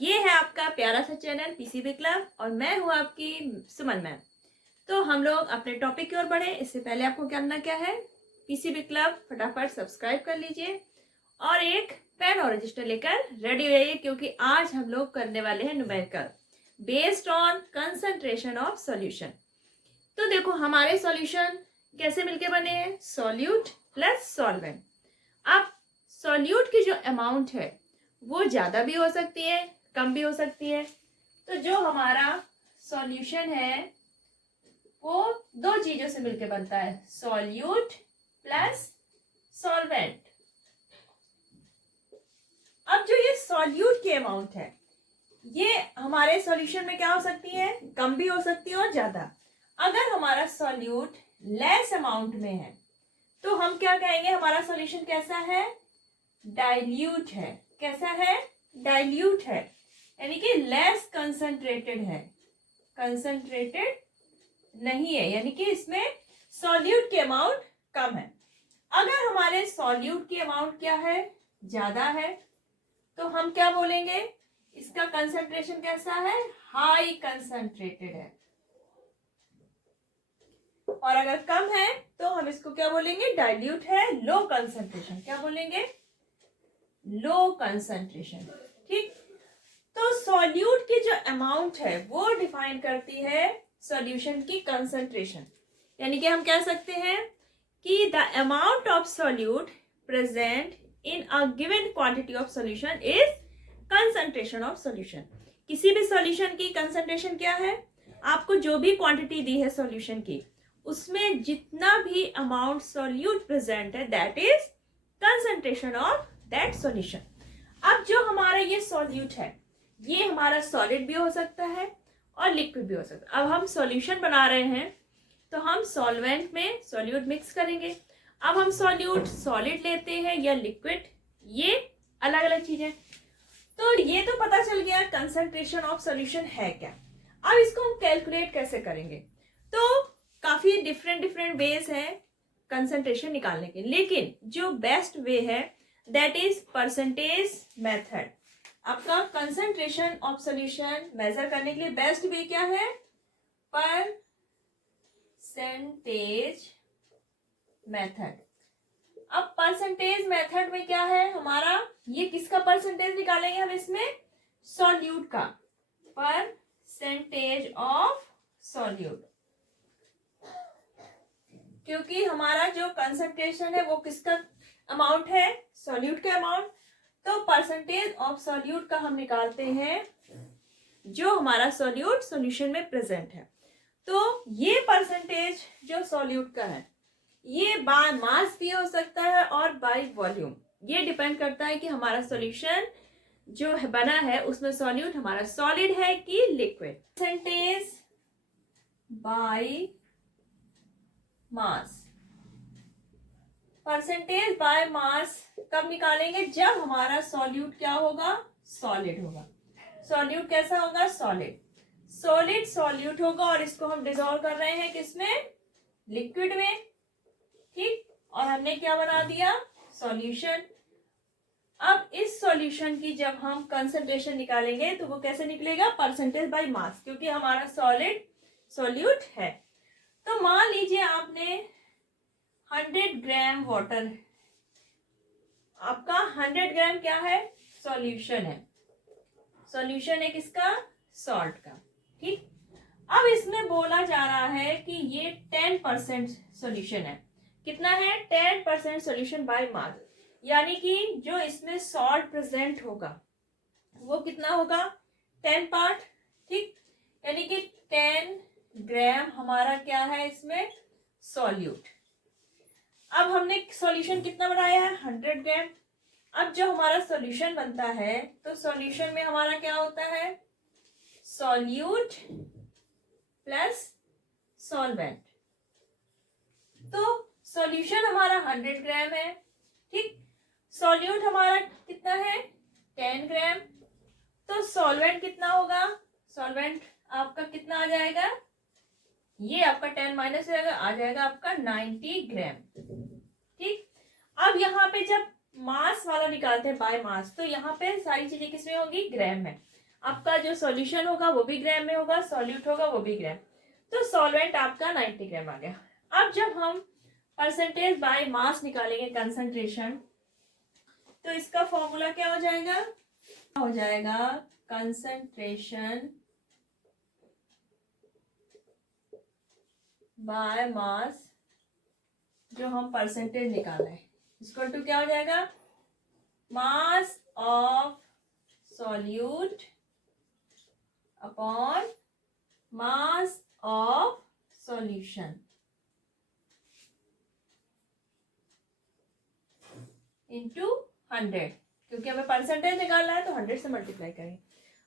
ये है आपका प्यारा सा चैनल पीसीबी क्लब और मैं हूँ आपकी सुमन मैम। तो हम लोग अपने टॉपिक की ओर बढ़े इससे पहले आपको करना क्या है, पीसीबी क्लब फटाफट सब्सक्राइब कर लीजिए और एक पेन और रजिस्टर लेकर रेडी हो जाइए, क्योंकि आज हम लोग करने वाले हैं numerical based on concentration of solution. तो देखो हमारे सॉल्यूशन कैसे मिलके बने हैं, सॉल्यूट प्लस सॉल्वेंट। अब सॉल्यूट की जो अमाउंट है वो ज़्यादा भी हो सकती है, कम भी हो सकती है। तो जो हमारा सॉल्यूशन है वो दो चीज़ों से मिलकर बनता है, सॉल्यूट प्लस सॉल्वेंट। अब जो ये सॉल्यूट की अमाउंट है ये हमारे सॉल्यूशन में क्या हो सकती है, कम भी हो सकती है और ज़्यादा। अगर हमारा सॉल्यूट लेस अमाउंट में है तो हम क्या कहेंगे, हमारा सॉल्यूशन कैसा है, डाइल्यूट है। कैसा है, डाइल्यूट है, यानी कि लेस कंसंट्रेटेड है, कंसंट्रेटेड नहीं है, यानी कि इसमें सॉल्यूट की अमाउंट कम है। अगर हमारे सॉल्यूट की अमाउंट क्या है, ज्यादा है, तो हम क्या बोलेंगे, इसका कंसंट्रेशन कैसा है, हाई कंसंट्रेटेड है। और अगर कम है तो हम इसको क्या बोलेंगे, डाइल्यूट है, लो कंसंट्रेशन। क्या बोलेंगे, लो कंसंट्रेशन। ठीक, तो सॉल्यूट की जो अमाउंट है वो डिफाइन करती है सॉल्यूशन की कंसंट्रेशन। यानी कि हम कह सकते हैं कि the amount of solute present in a given quantity of solution is concentration of solution. किसी भी सॉल्यूशन की कंसंट्रेशन क्या है, आपको जो भी क्वांटिटी दी है सॉल्यूशन की उसमें जितना भी अमाउंट सॉल्यूट प्रेजेंट है that is concentration of that solution. अब जो हमारा ये सॉल्यूट है ये हमारा सॉलिड भी हो सकता है और लिक्विड भी हो सकता है। अब हम सॉल्यूशन बना रहे हैं तो हम सॉल्वेंट में सॉल्यूट मिक्स करेंगे। अब हम सॉल्यूट सॉलिड लेते हैं या लिक्विड, ये अलग अलग चीजें। तो ये तो पता चल गया कंसंट्रेशन ऑफ सॉल्यूशन है क्या। अब इसको हम कैलकुलेट कैसे करेंगे, तो काफी डिफरेंट वेज हैं कंसंट्रेशन निकालने के, लेकिन जो बेस्ट वे है दैट इज परसेंटेज मेथड। आपका कंसंट्रेशन ऑफ सॉल्यूशन मेजर करने के लिए बेस्ट वे क्या है, परसेंटेज मेथड। अब परसेंटेज मेथड में क्या है हमारा, ये किसका परसेंटेज निकालेंगे हम, इसमें सॉल्यूट का, परसेंटेज ऑफ सॉल्यूट। क्योंकि हमारा जो कंसंट्रेशन है वो किसका अमाउंट है, सॉल्यूट का अमाउंट। तो परसेंटेज ऑफ सॉल्यूट का हम निकालते हैं जो हमारा सॉल्यूट सॉल्यूशन में प्रेजेंट है। तो ये परसेंटेज जो सॉल्यूट का है ये बाय मास भी हो सकता है और बाय वॉल्यूम। ये डिपेंड करता है कि हमारा सॉल्यूशन जो है बना है उसमें सॉल्यूट हमारा सॉलिड है कि liquid. Percentage by mass, percentage by mass कब निकालेंगे, जब हमारा सॉल्यूट क्या होगा, सॉलिड होगा। सॉल्यूट कैसा होगा, सॉलिड। सॉलिड सॉल्यूट होगा और इसको हम डिसॉल्व कर रहे हैं किसमें, लिक्विड में। ठीक, और हमने क्या बना दिया, सॉल्यूशन। अब इस सॉल्यूशन की जब हम कंसंट्रेशन निकालेंगे तो वो कैसे निकलेगा, परसेंटेज बाय मास, क्योंकि हमारा सॉलिड सॉल्यूट है। तो मान लीजिए आपने 100 ग्राम वाटर, आपका 100 ग्राम क्या है, सॉल्यूशन है, सॉल्यूशन है किसका, सॉल्ट का। ठीक, अब इसमें बोला जा रहा है कि ये 10% सॉल्यूशन है। कितना है, 10% सॉल्यूशन बाय मास, यानी कि जो इसमें सॉल्ट प्रेजेंट होगा वो कितना होगा, 10 पार्ट। ठीक, यानी कि 10 ग्राम हमारा क्या है इसमें, सॉल्यूट। अब हमने सॉल्यूशन कितना बनाया है, 100 ग्राम। अब जो हमारा सॉल्यूशन बनता है तो सॉल्यूशन में हमारा क्या होता है, सॉल्यूट प्लस सॉल्वेंट। तो सॉल्यूशन हमारा 100 ग्राम है, ठीक, सॉल्यूट हमारा कितना है, 10 ग्राम। तो सॉल्वेंट कितना होगा, सॉल्वेंट आपका कितना आ जाएगा, ये आपका 10 माइनस आ जाएगा आपका 90 ग्राम। ठीक, अब यहाँ पे जब मास वाला निकालते हैं बाय मास, तो यहाँ पे सारी चीजें किसमें होगी, ग्राम में। आपका जो सॉल्यूशन होगा वो भी ग्राम में होगा, सॉल्यूट होगा वो भी ग्राम। तो सॉल्वेंट आपका 90 ग्राम आ गया। अब जब हम परसेंटेज बाय मास निकालेंगे कंसंट्रेशन, तो इसका फॉर्मूला क्या हो जाएगा? हो जाएगा कंसंट्रेशन बाय मास, जो हम परसेंटेज निकाला है, इक्वल टू क्या हो जाएगा? मास of solute upon mass of solution into 100, क्योंकि हमें परसेंटेज निकालना है तो 100 से मल्टीप्लाई करेंगे।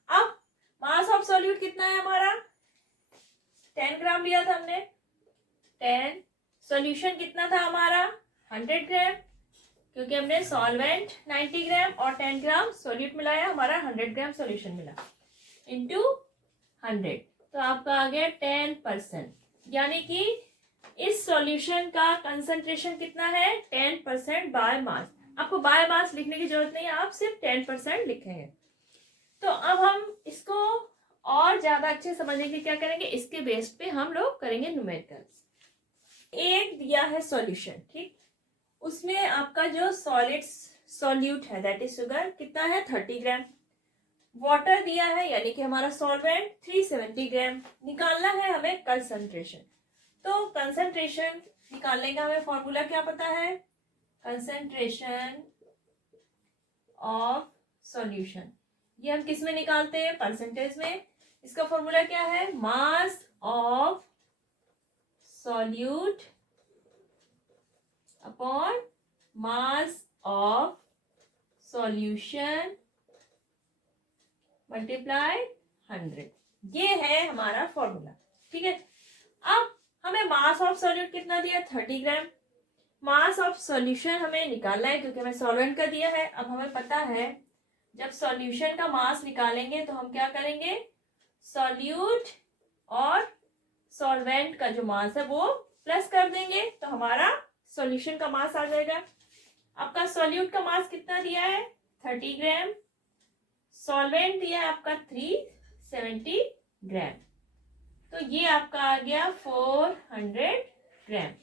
अब मास ऑफ सॉल्यूट कितना है हमारा? 10 ग्राम लिया था हमने, 10। सॉल्यूशन कितना था हमारा? 100 ग्राम, क्योंकि हमने सॉल्वेंट 90 ग्राम और 10 ग्राम सॉल्यूट मिलाया, हमारा 100 ग्राम सॉल्यूशन मिला, इंटू 100। तो आपका आ गया 10%, यानी कि इस सॉल्यूशन का कंसंट्रेशन कितना है? 10% बाय मास। आपको बाय मास लिखने की जरूरत नहीं है, आप सिर्फ 10% लिखेंगे। तो अब हम इसको और ज्यादा अच्छे समझने के लिए क्या करेंगे, इसके बेस पे हम लोग करेंगे न्यूमेरिकल्स। एक दिया है सॉल्यूशन, ठीक, उसमें आपका जो सॉलिड सॉल्यूट है दैट इज शुगर कितना है? 30 ग्राम। वाटर दिया है यानी कि हमारा सॉल्वेंट 370 ग्राम। निकालना है हमें कंसंट्रेशन। तो कंसंट्रेशन निकालने का हमें फॉर्मूला क्या पता है? कंसंट्रेशन ऑफ सॉल्यूशन, ये हम किस में निकालते हैं? परसेंटेज में। इसका फॉर्मूला क्या है? मास of solute upon mass of solution multiply 100। ये है हमारा फॉर्मूला, ठीक है। अब हमें मास ऑफ सॉल्यूट कितना दिया? 30 ग्राम। मास ऑफ सॉल्यूशन हमें निकालना है क्योंकि हमें सॉल्वेंट का दिया है। अब हमें पता है जब सॉल्यूशन का मास निकालेंगे तो हम क्या करेंगे? सॉल्यूट और सॉल्वेंट का जो मास है वो प्लस कर देंगे, तो हमारा सॉल्यूशन का मास आ जाएगा। आपका सॉल्यूट का मास कितना दिया है? 30 ग्राम। सॉल्वेंट दिया है आपका 370 ग्राम, तो ये आपका आ गया 400 ग्राम।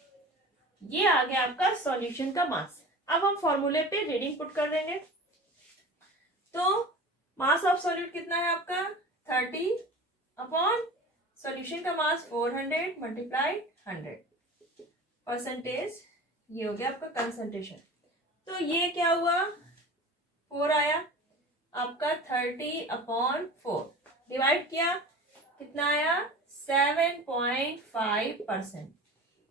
ये आ गया आपका सॉल्यूशन का मास। अब हम फॉर्मूले पे रीडिंग पुट कर देंगे। तो मास ऑफ सॉल्यूट कितना है आपका? 30 अपॉन सॉल्यूशन का मास 400 मल्टीप्लाई 100 परसेंटेज, ये हो गया आपका कंसंट्रेशन। तो ये क्या हुआ? 4 आया आपका। 30 अपॉन 4 डिवाइड किया, कितना आया? 7.5%।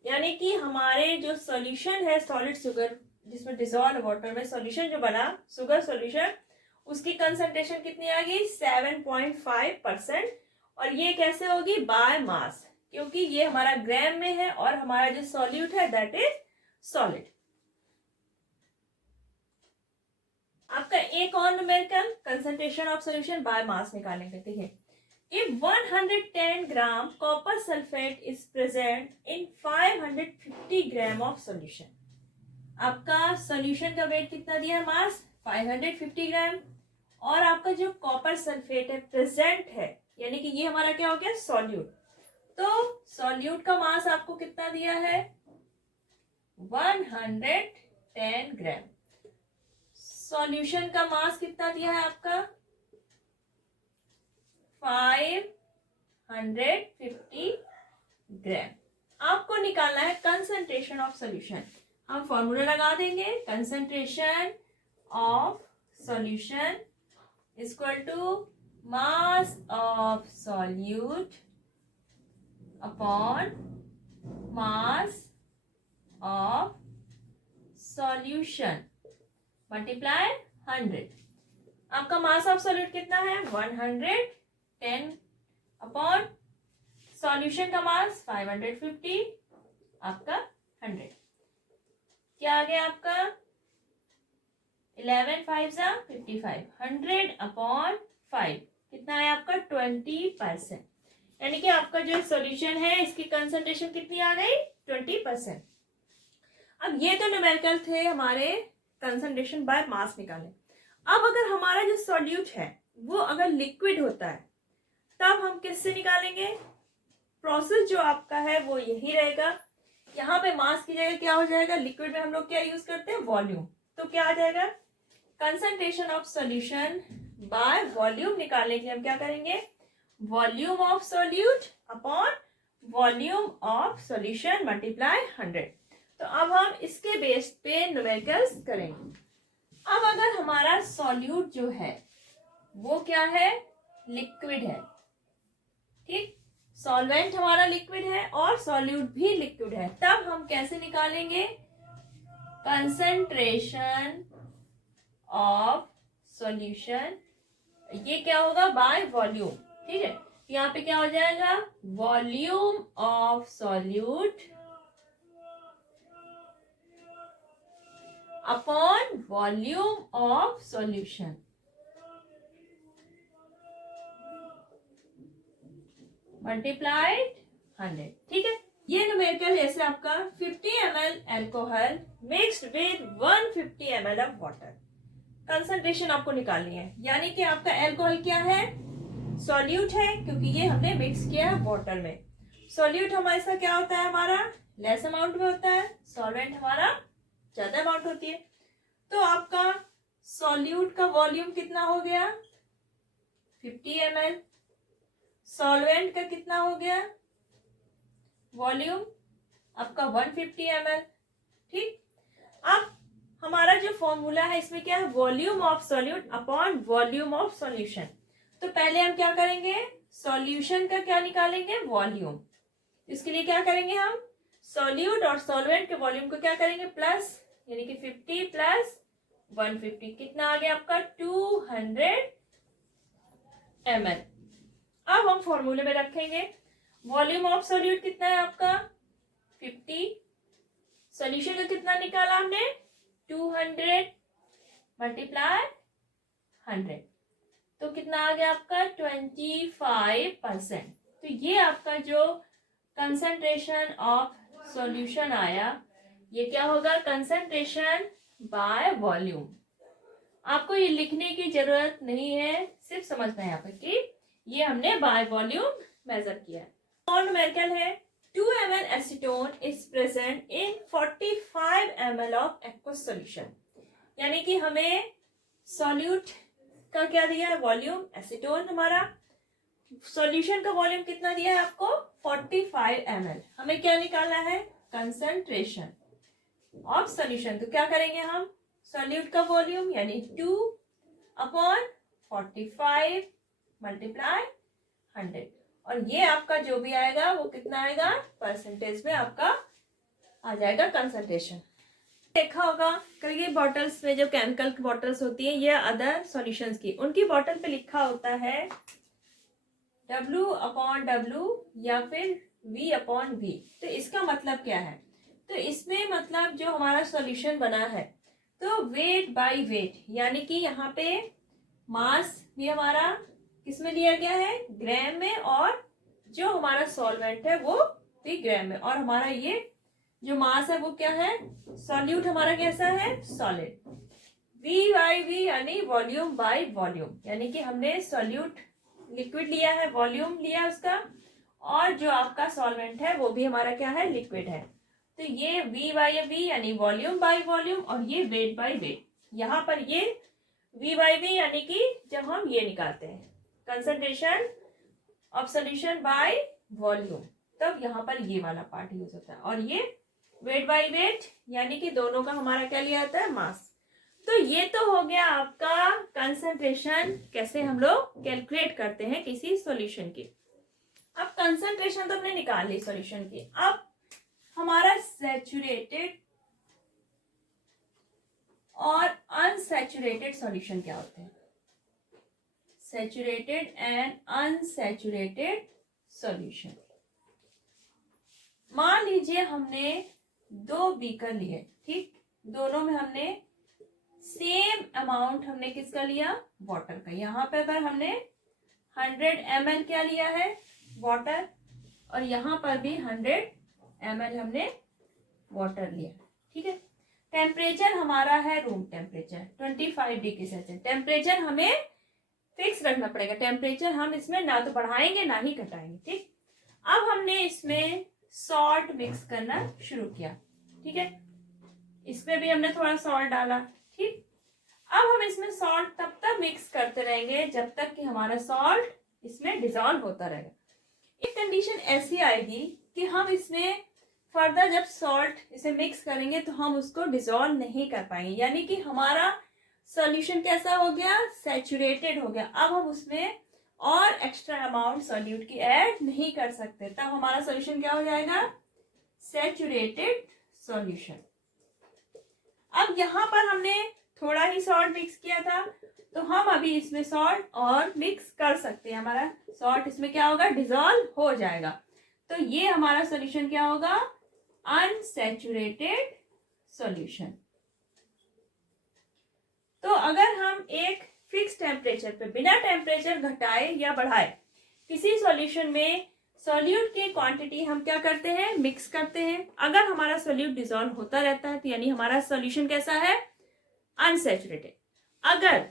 यानी कि हमारे जो सॉल्यूशन है सॉलिड शुगर जिसमें डिसॉल्व वाटर में सॉल्यूशन जो बना शुगर सॉल्यूशन, उसकी कंसंट्रेशन कितनी आ गई? 7.5%। और ये कैसे होगी? बाय मास, क्योंकि ये हमारा ग्राम में है और हमारा जो सॉल्यूट है दैट इज सॉलिड। आपका एक और numerical concentration of solution by mass निकालेंगे, ठीक है। If 110 gram copper sulfate is present in 550 gram of solution, आपका सॉल्यूशन का वेट कितना दिया है? मास 550 ग्राम। और आपका जो कॉपर सल्फेट है प्रेजेंट है, यानी कि ये हमारा क्या हो गया? सॉल्यूट। तो सॉल्यूट का मास आपको कितना दिया है? 110 ग्राम। सॉल्यूशन का मास कितना दिया है आपका? 550 ग्राम। आपको निकालना है कंसंट्रेशन ऑफ सॉल्यूशन। हम फॉर्मूला लगा देंगे, concentration of solution equal to mass of solute upon mass of solution multiply 100। आपका मास ऑफ सॉल्यूट कितना है? 110 अपॉन सॉल्यूशन का मास 550, आपका 100। क्या आ गया आपका? 11 5 जा 55। 100 अपॉन 5 कितना है आपका? 20%। यानी कि आपका जो सॉल्यूशन है इसकी कंसंट्रेशन कितनी आ गई? 20%। अब ये तो न्यूमेरिकल थे हमारे कंसंट्रेशन बाय मास निकाले। अब अगर हमारा जो सॉल्यूट है वो अगर लिक्विड होता है तब हम किससे निकालेंगे? प्रोसेस जो आपका है वो यही रहेगा। यहाँ पे मास की जगह क्या हो जाएगा? लिक्विड में हम लोग क्या यूज करते हैं? वॉल्यूम। तो क्या आ जाएगा? Concentration of solution by volume निकालने के लिए हम क्या करेंगे? Volume of solute upon volume of solution multiply 100। तो अब हम इसके बेस पे न्यूमेरिकल्स करेंगे। अब अगर हमारा सॉल्यूट जो है वो क्या है? लिक्विड है, ठीक। सॉल्वेंट हमारा लिक्विड है और सॉल्यूट भी लिक्विड है, तब हम कैसे निकालेंगे? कंसंट्रेशन ऑफ सॉल्यूशन, ये क्या होगा? बाय वॉल्यूम, ठीक है। यहाँ पे क्या हो जाएगा? Volume of solute upon volume of solution multiplied 100, ठीक है। ये न्यूमेरिकल जैसे आपका 50 ml alcohol mixed with 150 ml of water, concentration आपको निकालनी है। यानी कि आपका एल्कोहल क्या है? सॉल्यूट है, क्योंकि ये हमने मिक्स किया है वाटर में। सॉल्यूट हमारा क्या होता है? हमारा लेस अमाउंट में होता है, सॉल्वेंट हमारा ज्यादा अमाउंट होती है। तो आपका सॉल्यूट का वॉल्यूम कितना हो गया? 50 ml। सॉल्वेंट का कितना हो गया? वॉल्यूम आपका 150 ml, ठीक। अब हमारा जो फॉर्मूला है इसमें क्या है? Volume of solute upon volume of solution. तो पहले हम क्या करेंगे? सॉल्यूशन का क्या निकालेंगे? वॉल्यूम। इसके लिए क्या करेंगे हम? सॉल्यूट और सॉल्वेंट के वॉल्यूम को क्या करेंगे? प्लस, यानी कि 50 प्लस 150 कितना आ गया आपका? 200 ml। अब हम फॉर्मूले में रखेंगे। वॉल्यूम ऑफ सॉल्यूट कितना है आपका? 50। सॉल्यूशन का कितना निकाला हमने? 200 मल्टीप्लाई 100, तो कितना आ गया आपका? 25%। तो ये आपका जो कंसंट्रेशन ऑफ सॉल्यूशन आया, ये क्या होगा? Concentration by volume. आपको ये लिखने की जरूरत नहीं है, सिर्फ समझना है यहाँ पर कि ये हमने बाय वॉल्यूम मेजर किया है। और न्यूमेरिकल है 2 ml acetone is present in 45 ml of aqueous solution. यानी कि हमें सॉल्यूट का क्या दिया है? वॉल्यूम। एसीटोन हमारा सॉल्यूशन का वॉल्यूम कितना दिया है आपको? 45 ml। हमें क्या निकालना है? Concentration of solution. तो क्या करेंगे हम? सॉल्यूट का वॉल्यूम यानी 2 अपॉन 45 मल्टीप्लाई 100, और ये आपका जो भी आएगा वो कितना आएगा? परसेंटेज में आपका आ जाएगा कंसंट्रेशन। देखा होगा कई बॉटल्स में जो केमिकल की बॉटल्स होती है या अदर सॉल्यूशंस की, उनकी बॉटल पे लिखा होता है W/W या फिर V/V। तो इसका मतलब क्या है? तो इसमें मतलब जो हमारा सॉल्यूशन बना है तो वेट बाय वेट, यानी कि यहाँ पे मास भी हमारा किसमें लिया गया है? ग्राम में, और जो हमारा सॉल्वेंट है वो भी ग्राम में, और हमारा ये जो मास है वो क्या है? सॉल्यूट हमारा कैसा है? सॉलिड। V/V यानी वॉल्यूम बाय वॉल्यूम, यानी कि हमने सॉल्यूट लिक्विड लिया है, वॉल्यूम लिया उसका, और जो आपका सॉल्वेंट है वो भी हमारा क्या है? लिक्विड है। तो ये V/V यानी वॉल्यूम बाय वॉल्यूम, और ये वेट बाय वेट। यहाँ पर ये V/V यानी कि जब हम ये निकालते हैं concentration of solution by volume, तब यहाँ पर ये वाला पार्ट यूज होता है, और ये वेट बाय वेट यानी कि दोनों का हमारा क्या लिया जाता है? मास। तो ये तो हो गया आपका कंसंट्रेशन कैसे हम लोग कैलकुलेट करते हैं किसी सॉल्यूशन की। अब कंसंट्रेशन तो हमने निकाल ली सॉल्यूशन की। अब हमारा सैचुरेटेड और अनसैचुरेटेड सॉल्यूशन क्या होते हैं? Saturated and unsaturated solution. मान लीजिए हमने 2 बीकर लिए, ठीक। दोनों में हमने सेम अमाउंट हमने किसका लिया? वाटर का। यहाँ पे अगर हमने 100 ml क्या लिया है? वाटर, और यहाँ पर भी 100 ml हमने वाटर लिया, ठीक है। टेम्परेचर हमारा है room temperature 25 degree Celsius. Temperature हमें फिक्स रखना पड़ेगा टेम्परेचर, हम इसमें ना तो बढ़ाएंगे ना ही घटाएंगे। ठीक, अब हमने इसमें सॉल्ट मिक्स करना शुरू किया। ठीक है, इसमें भी हमने थोड़ा सॉल्ट डाला। ठीक, अब हम इसमें सॉल्ट तब तक मिक्स करते रहेंगे जब तक कि हमारा सॉल्ट इसमें डिसॉल्व होता रहेगा। एक कंडीशन ऐसी आएगी कि हम इसमें फर्दर जब सॉल्ट इसे मिक्स करेंगे तो हम उसको डिसॉल्व नहीं कर पाएंगे, यानी कि हमारा सॉल्यूशन कैसा हो गया, सैचुरेटेड हो गया। अब हम उसमें और एक्स्ट्रा अमाउंट सॉल्यूट की ऐड नहीं कर सकते, तब हमारा सॉल्यूशन क्या हो जाएगा, सैचुरेटेड सॉल्यूशन। अब यहाँ पर हमने थोड़ा ही सॉल्ट मिक्स किया था, तो हम अभी इसमें सॉल्ट और मिक्स कर सकते हैं, हमारा सॉल्ट इसमें क्या होगा, डिसॉल्व हो जाएगा। तो ये हमारा सॉल्यूशन क्या होगा, अनसैचुरेटेड सॉल्यूशन। तो अगर हम एक फिक्स टेम्परेचर पे बिना टेम्परेचर घटाए या बढ़ाए किसी सॉल्यूशन में सॉल्यूट की क्वांटिटी हम क्या करते हैं, मिक्स करते हैं। अगर हमारा सॉल्यूट डिसॉल्व होता रहता है तो यानी हमारा सॉल्यूशन कैसा है, अनसैचुरेटेड। अगर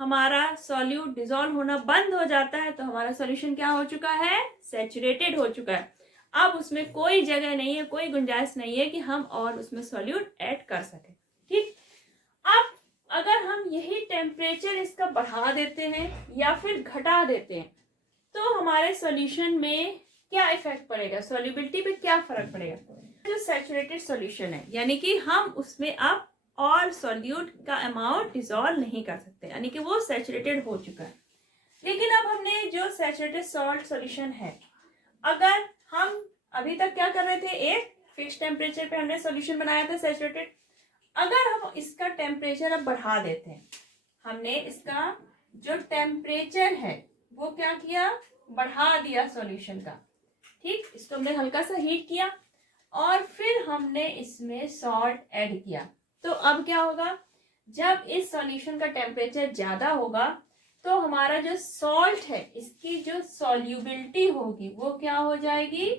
हमारा सॉल्यूट डिसॉल्व होना बंद हो जाता है तो हमारा सॉल्यूशन क्या हो चुका है, सैचुरेटेड हो चुका है। अब उसमें कोई जगह नहीं है, कोई गुंजाइश नहीं है कि हम और उसमें सॉल्यूट ऐड कर सके। ठीक, अब अगर हम यही टेम्परेचर इसका बढ़ा देते हैं या फिर घटा देते हैं तो हमारे सॉल्यूशन में क्या इफेक्ट पड़ेगा, सॉल्युबिलिटी पे क्या फर्क पड़ेगा। जो सैचुरेटेड सॉल्यूशन है यानी कि हम उसमें अब और सॉल्यूट का अमाउंट डिसॉल्व नहीं कर सकते, यानी कि वो सैचुरेटेड हो चुका है। लेकिन अब हमने जो सैचुरेटेड सॉल्ट सॉल्यूशन है, अगर हम अभी तक क्या कर रहे थे, एक फिक्स टेम्परेचर पे हमने सॉल्यूशन बनाया था सैचुरेटेड। अगर हम इसका टेम्परेचर अब बढ़ा देते हैं, हमने इसका जो टेम्परेचर है वो क्या किया, बढ़ा दिया सॉल्यूशन का। ठीक, इसको हमने हल्का सा हीट किया और फिर हमने इसमें सॉल्ट ऐड किया। तो अब क्या होगा, जब इस सॉल्यूशन का टेम्परेचर ज्यादा होगा तो हमारा जो सॉल्ट है इसकी जो सॉल्युबिलिटी होगी वो क्या हो जाएगी,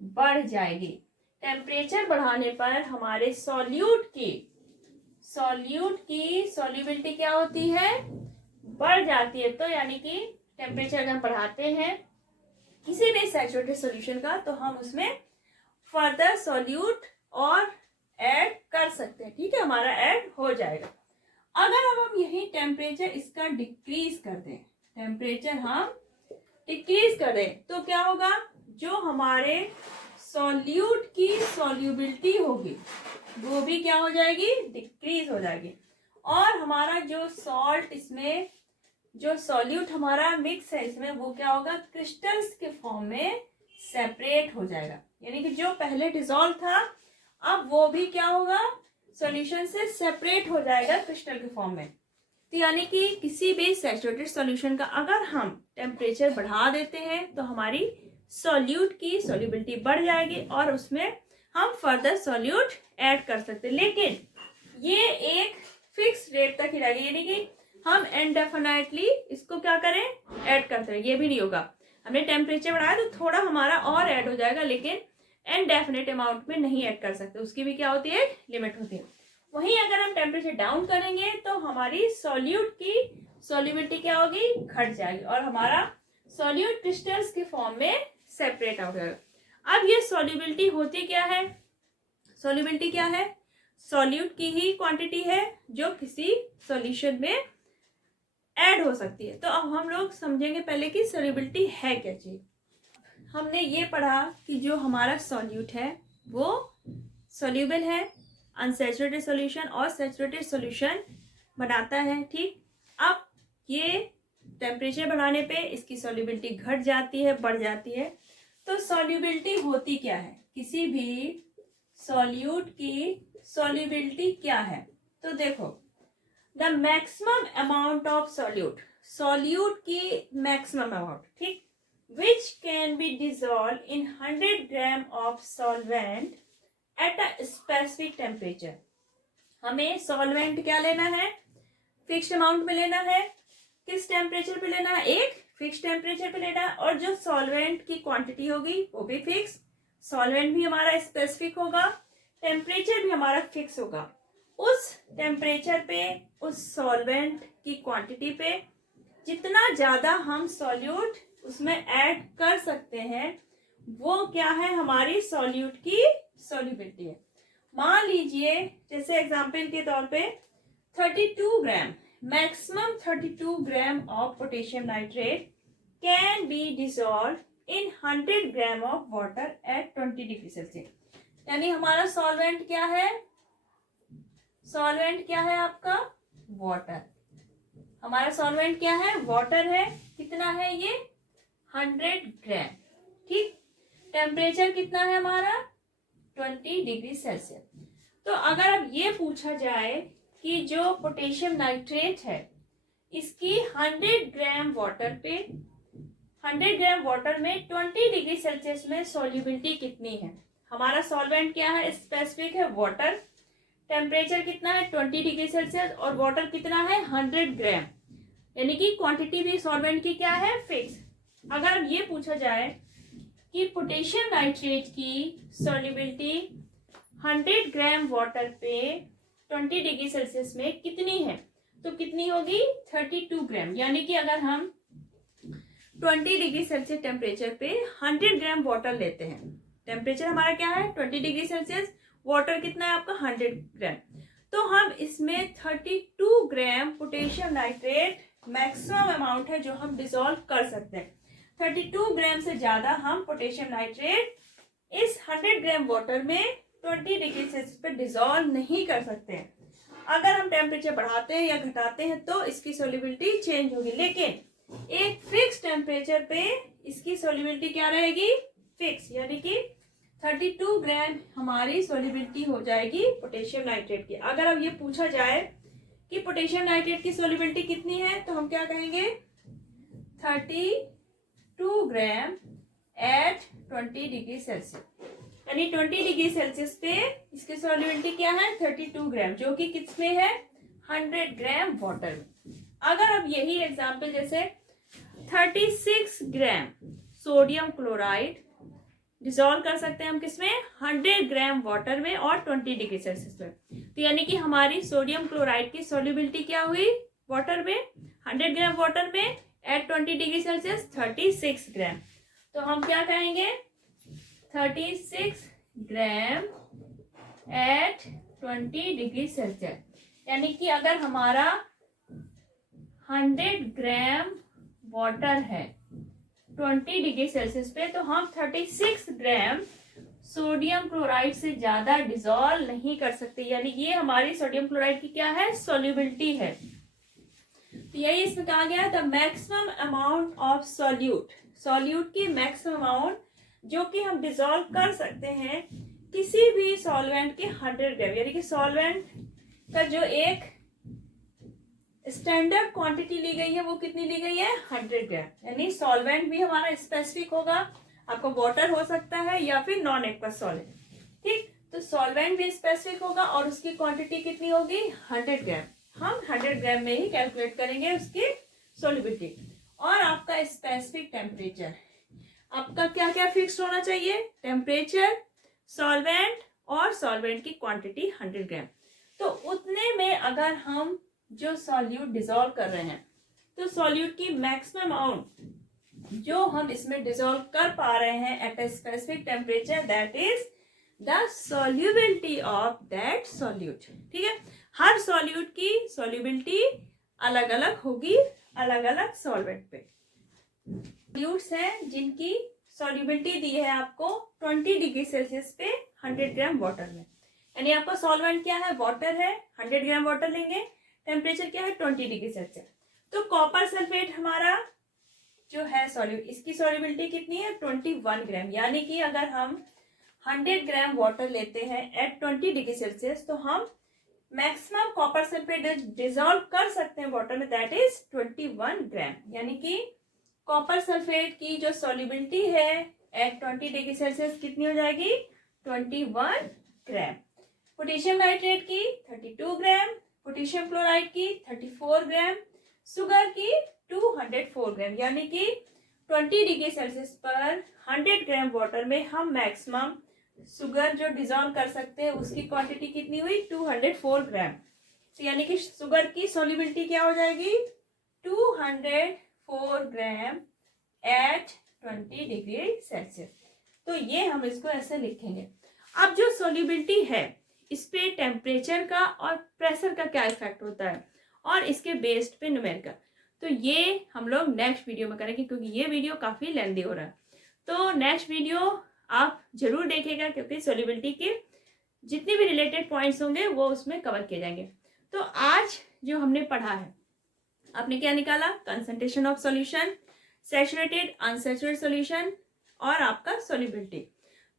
बढ़ जाएगी। टेम्परेचर बढ़ाने पर हमारे सॉल्यूट की सॉल्युबिलिटी क्या होती है, बढ़ जाती है। तो यानी कि टेम्परेचर अगर हम बढ़ाते हैं किसी भी सैचुरेटेड सॉल्यूशन का तो हम उसमें फर्दर सॉल्यूट और ऐड कर सकते हैं। ठीक है, हमारा ऐड हो जाएगा। अगर अब हम यही टेम्परेचर इसका डिक्रीज कर दें, टेम्परेचर हम डिक्रीज कर दें तो क्या होगा, जो हमारे सॉल्यूट की सॉल्युबिलिटी होगी वो भी क्या हो जाएगी, डिक्रीज हो जाएगी। और हमारा जो सॉल्ट इसमें जो सॉल्यूट हमारा मिक्स है इसमें वो क्या होगा, क्रिस्टल्स के फॉर्म में सेपरेट हो जाएगा। यानी कि जो पहले डिसॉल्व था अब वो भी क्या होगा, सॉल्यूशन से सेपरेट हो जाएगा क्रिस्टल के फॉर्म में। तो यानी कि किसी भी सैचुरेटेड सॉल्यूशन का अगर हम टेम्परेचर बढ़ा देते हैं तो हमारी सॉल्यूट की सॉल्युबिलिटी बढ़ जाएगी और उसमें हम फर्दर सॉल्यूट ऐड कर सकते हैं। लेकिन ये एक फिक्स रेट तक ही रहेगी, यानी कि हम इनडेफिनेटली इसको क्या करें, ऐड करते रहे, ये भी नहीं होगा। हमने टेम्परेचर बढ़ाया तो थोड़ा हमारा और ऐड हो जाएगा, लेकिन इनडेफिनेट अमाउंट में नहीं ऐड कर सकते, उसकी भी क्या होती है, लिमिट होती है। वहीं अगर हम टेम्परेचर डाउन करेंगे तो हमारी सॉल्यूट की सॉल्युबिलिटी क्या होगी, घट जाएगी और हमारा सॉल्यूट क्रिस्टल्स के फॉर्म में सेपरेट हो जाएगा। अब ये सॉल्युबिलिटी होती क्या है, सॉल्युबिलिटी क्या है, सॉल्यूट की ही क्वांटिटी है जो किसी सॉल्यूशन में ऐड हो सकती है। तो अब हम लोग समझेंगे पहले कि सॉल्युबिलिटी है क्या चीज। हमने ये पढ़ा कि जो हमारा सॉल्यूट है वो सॉल्यूबल है, अनसैचुरेटेड सॉल्यूशन और सैचुरेटेड सॉल्यूशन बनाता है। ठीक, अब ये टेम्परेचर बढ़ाने पे इसकी सॉल्युबिलिटी घट जाती है, बढ़ जाती है। तो सॉल्युबिलिटी होती क्या है, किसी भी सॉल्यूट की सॉल्युबिलिटी क्या है, तो देखो the maximum amount of solute की मैक्सिमम अमाउंट, ठीक, which can be dissolved in 100 gram of solvent at a specific temperature। हमें सॉल्वेंट क्या लेना है, फिक्स्ड अमाउंट में लेना है, किस टेम्परेचर पे लेना है, एक फिक्स टेम्परेचर पे लेना है, और जो सॉल्वेंट की क्वांटिटी होगी वो भी फिक्स, सॉल्वेंट भी हमारा स्पेसिफिक होगा, टेम्परेचर भी हमारा फिक्स होगा। उस टेम्परेचर पे, उस सॉल्वेंट की क्वांटिटी पे जितना ज्यादा हम सॉल्यूट उसमें ऐड कर सकते हैं वो क्या है, हमारी सॉल्यूट की सॉल्युबिलिटी है। मान लीजिए जैसे एग्जांपल के तौर पे 32 gram, maximum 32 gram of potassium nitrate can be dissolve in 100 gram of water at 20 degree Celsius. यानी हमारा सॉल्वेंट क्या है, सॉल्वेंट क्या है आपका, वाटर। हमारा सॉल्वेंट क्या है, वाटर है। कितना है ये, 100 ग्राम। ठीक, टेम्परेचर कितना है हमारा, 20 डिग्री सेल्सियस। तो अगर अब ये पूछा जाए कि जो पोटेशियम नाइट्रेट है इसकी 100 ग्राम वाटर पे, 100 ग्राम वाटर में 20 डिग्री सेल्सियस में सॉल्युबिलिटी कितनी है। हमारा सॉल्वेंट क्या है, स्पेसिफिक है वाटर, टेम्परेचर कितना है 20 डिग्री सेल्सियस और वाटर कितना है 100 ग्राम, यानी कि क्वांटिटी भी सॉल्वेंट की क्या है, फिक्स। अगर अब ये पूछा जाए कि पोटेशियम नाइट्रेट की सॉल्युबिलिटी 100 ग्राम वाटर पे 20 डिग्री सेल्सियस में कितनी है, तो कितनी होगी 32 ग्राम। यानी कि अगर हम 20 डिग्री सेल्सियस टेम्परेचर पे 100 ग्राम वाटर लेते हैं, टेम्परेचर हमारा क्या है 20 डिग्री सेल्सियस, वाटर कितना है आपका 100 ग्राम, तो हम इसमें 32 gram potassium nitrate maximum amount है जो हम डिसॉल्व कर सकते हैं। 32 ग्राम से ज्यादा हम पोटेशियम नाइट्रेट इस 100 ग्राम वाटर में 20 डिग्री सेल्सियस पे डिसॉल्व नहीं कर सकते हैं। अगर हम टेम्परेचर बढ़ाते हैं या घटाते हैं तो इसकी सॉल्युबिलिटी चेंज होगी, लेकिन एक फिक्स टेम्परेचर पे इसकी सॉल्युबिलिटी क्या रहेगी, फिक्स। यानी कि 32 ग्राम हमारी सॉल्युबिलिटी हो जाएगी पोटेशियम नाइट्रेट की। अगर अब ये पूछा जाए कि पोटेशियम नाइट्रेट की सॉल्युबिलिटी कितनी है, तो हम क्या कहेंगे 32 ग्राम एट 20 डिग्री सेल्सियस, यानी 20 डिग्री सेल्सियस पे इसकी सॉल्युबिलिटी क्या है 32 ग्राम, जो कि किसमें है 100 ग्राम वाटर में। अगर अब यही एग्जांपल जैसे 36 ग्राम सोडियम क्लोराइड डिसॉल्व कर सकते हैं हम किसमें, 100 ग्राम वाटर में और 20 डिग्री सेल्सियस में, तो यानी कि हमारी सोडियम क्लोराइड की सॉल्युबिलिटी क्या हुई वाटर में, 100 ग्राम वाटर में एट 20 डिग्री सेल्सियस 36 ग्राम। तो हम क्या कहेंगे 36 ग्राम एट 20 डिग्री सेल्सियस, यानी कि अगर हमारा 100 ग्राम वाटर है 20 डिग्री सेल्सियस पे, तो हम 36 ग्राम सोडियम क्लोराइड से ज्यादा डिसॉल्व नहीं कर सकते, यानी ये हमारी सोडियम क्लोराइड की क्या है, सॉल्युबिलिटी है। तो यही इसमें कहा गया the maximum amount of solute, solute की मैक्सिमम अमाउंट जो कि हम डिसॉल्व कर सकते हैं किसी भी सॉल्वेंट के 100 ग्राम, यानी कि सॉल्वेंट का जो एक स्टैंडर्ड क्वांटिटी ली गई है वो कितनी ली गई है 100 ग्राम। यानी सॉल्वेंट भी हमारा स्पेसिफिक होगा, आपको वाटर हो सकता है या फिर नॉन एक्वस सॉलिड। ठीक, तो सॉल्वेंट भी स्पेसिफिक होगा और उसकी क्वांटिटी कितनी होगी 100 ग्राम। हम 100 ग्राम में ही कैलकुलेट करेंगे उसकी सॉल्युबिलिटी। और आपका स्पेसिफिक टेम्परेचर आपका क्या क्या फिक्स होना चाहिए, टेम्परेचर, सॉल्वेंट और सॉल्वेंट की क्वांटिटी 100 ग्राम। तो उतने में अगर हम जो सॉल्यूट डिसॉल्व कर रहे हैं तो सॉल्यूट की मैक्सिमम अमाउंट जो हम इसमें डिसॉल्व कर पा रहे हैं at a specific temperature, that is the solubility of that solute. ठीक है, हर सॉल्यूट की सॉल्युबिलिटी अलग अलग होगी अलग अलग सॉल्वेंट पे। सॉल्यूट्स हैं जिनकी सॉल्युबिलिटी दी है आपको 20 डिग्री सेल्सियस पे 100 ग्राम वाटर में, यानी आपका सॉल्वेंट क्या है, वाटर है, 100 ग्राम वाटर लेंगे, टेम्परेचर क्या है 20 डिग्री सेल्सियस। तो कॉपर सल्फेट हमारा जो है सॉल्यूट, इसकी सॉल्युबिलिटी कितनी है 21 ग्राम, यानी कि अगर हम 100 ग्राम वाटर लेते हैं एट 20 डिग्री सेल्सियस तो हम मैक्सिमम कॉपर सल्फेट डिसॉल्व कर सकते हैं वाटर में, दैट इज 21 ग्राम। यानी कि कॉपर सल्फेट की जो सॉल्युबिलिटी है एट 20 डिग्री सेल्सियस कितनी हो जाएगी 21 ग्राम। पोटेशियम नाइट्रेट की 32 ग्राम, पोटेशियम क्लोराइड की 34 ग्राम, शुगर की 204 ग्राम, यानी कि 20 डिग्री सेल्सियस पर 100 ग्राम वाटर में हम मैक्सिमम शुगर जो डिसॉल्व कर सकते हैं उसकी क्वांटिटी कितनी हुई 204 ग्राम। तो यानी कि शुगर की सॉल्युबिलिटी क्या हो जाएगी 204 ग्राम एट 20 डिग्री सेल्सियस। तो ये हम इसको ऐसे लिखेंगे। अब जो सोल्यूबिलिटी है इस पे टेम्परेचर का और प्रेशर का क्या इफेक्ट होता है और इसके बेस्ड पे न्यूमेरिकल, तो ये हम लोग नेक्स्ट वीडियो में करेंगे क्योंकि ये वीडियो काफ़ी लेंदी हो रहा है। तो नेक्स्ट वीडियो आप जरूर देखेगा क्योंकि सोल्यूबिलिटी के जितने भी रिलेटेड पॉइंट्स होंगे वो उसमें कवर किए जाएंगे। तो आज जो हमने पढ़ा है, आपने क्या निकाला? Concentration of solution, saturated, unsaturated solution और आपका सोल्यूबिलिटी।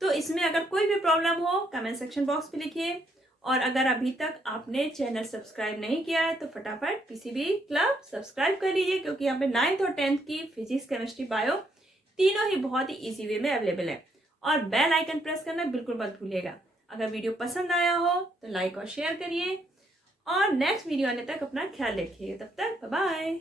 तो इसमें अगर कोई भी प्रॉब्लम हो कमेंट सेक्शन बॉक्स पे लिखिए, और अगर अभी तक आपने चैनल सब्सक्राइब नहीं किया है तो फटाफट पीसीबी क्लब सब्सक्राइब कर लीजिए क्योंकि यहाँ पे 9th और 10th की फिजिक्स, केमिस्ट्री, बायो तीनों ही बहुत ही इजी वे में अवेलेबल है। और बेल आइकन प्रेस करना बिल्कुल मत भूलिएगा। अगर वीडियो पसंद आया हो तो लाइक और शेयर करिए, और नेक्स्ट वीडियो आने तक अपना ख्याल रखिए। तब तक बाय बाय।